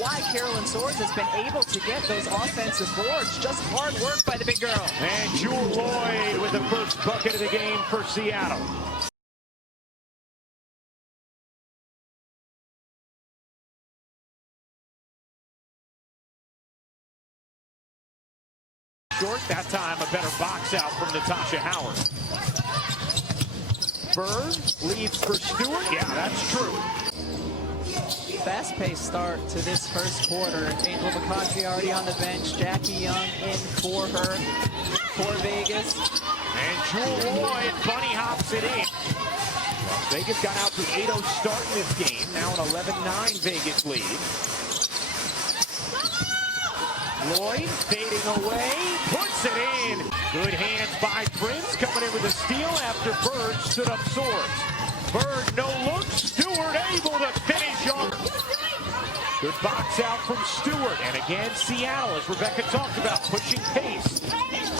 why Carolyn Swords has been able to get those offensive boards. Just hard work by the big girl. And Jewel Lloyd with the first bucket of the game for Seattle. Short, that time a better box out from Natasha Howard. Bird leads for Stewart. Yeah, that's true. Fast-paced start to this first quarter. Angel McCautry already on the bench. Jackie Young in for her, for Vegas. And Jewel Lloyd bunny hops it in. Las Vegas got out to 8-0 start in this game. Now an 11-9 Vegas lead. Lloyd fading away, puts it in. Good hands by Prince, coming in with a steal after Bird stood up Swords. Bird no look, Stewart able to finish on. Good box out from Stewart, and again Seattle, as Rebecca talked about, pushing pace.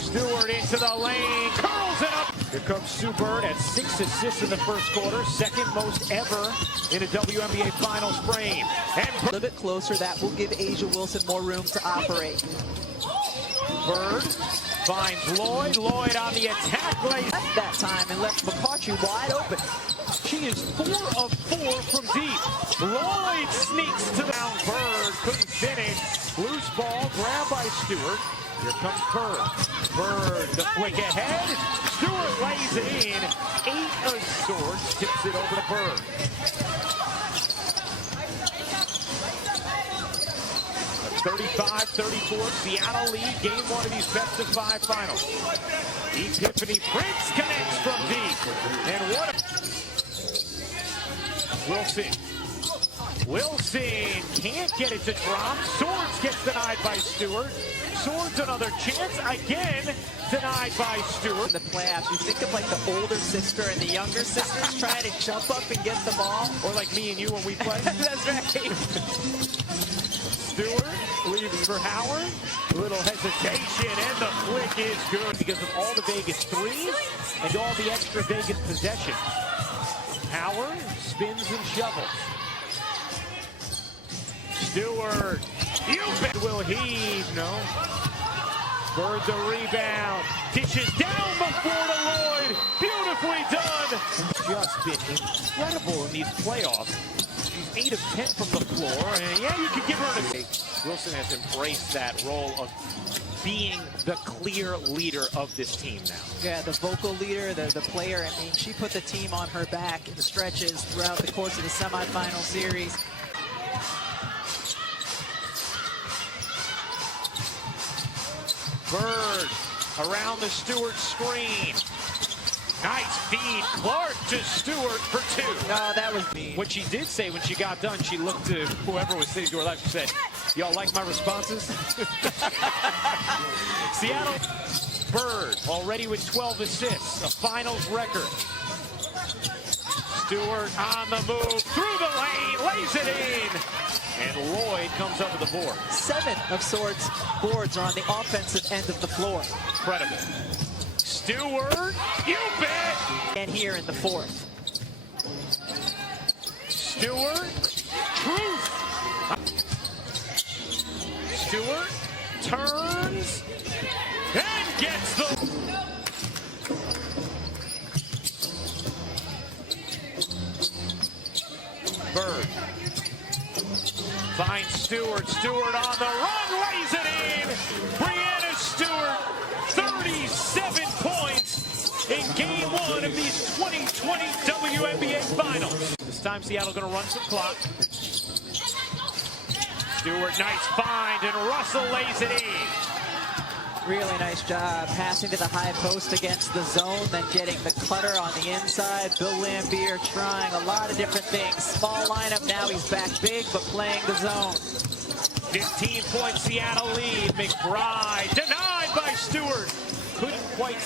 Stewart into the lane, curls it up. Here comes Sue Bird at 6 assists in the first quarter, second most ever in a WNBA Finals frame. And A little bit closer, that will give Asia Wilson more room to operate. Bird finds Lloyd. Lloyd on the attack lane. Left that time and left McCautry wide open. She is 4 of 4 from deep. Lloyd sneaks to the down. Bird couldn't finish. Loose ball grabbed by Stewart. Here comes Bird. Bird, the flick ahead. Stewart lays it in. 8 of Swords. Tips it over to Bird. A 35-34 Seattle lead. Game 1 of these best-of-5 finals. Epiphany Prince connects from deep. And what a... Wilson can't get it to drop. Swords gets denied by Stewart. Swords another chance, again denied by Stewart. In the playoffs, you think of like the older sister and the younger sisters trying to jump up and get the ball. Or like me and you when we play. That's right. Stewart leaves for Howard. Little hesitation, and the flick is good because of all the Vegas threes and all the extra Vegas possessions. Howard spins and shovels. Stewart, you bet will heave, no. Bird the rebound, dishes down before to Lloyd, beautifully done. Just been incredible in these playoffs. She's 8 of 10 from the floor, and yeah, you could give her a... Wilson has embraced that role of being the clear leader of this team now. Yeah, the vocal leader, the player. I mean, she put the team on her back in the stretches throughout the course of the semifinal series. Bird around the Stewart screen. Nice feed. Clark to Stewart for 2. No, that was me. What she did say when she got done, she looked to whoever was sitting to her left and said, y'all like my responses? Seattle. Bird already with 12 assists, a finals record. Stewart on the move, through the lane, lays it in. And Lloyd comes up with the board. 7 of Swords' boards are on the offensive end of the floor. Incredible. Stewart, you bet! And here in the fourth. Stewart, truth. Stewart turns and gets the... Bird finds Stewart. Stewart on the run, lays it in. Breanna Stewart, 37 points in game 1 of these 2020 WNBA Finals. This time Seattle going to run some clock. Stewart, nice find, and Russell lays it in. Really nice job passing to the high post against the zone, then getting the cutter on the inside. Bill Lambier trying a lot of different things. Small lineup, now he's back big, but playing the zone. 15-point Seattle lead. McBride denied by Stewart. Couldn't quite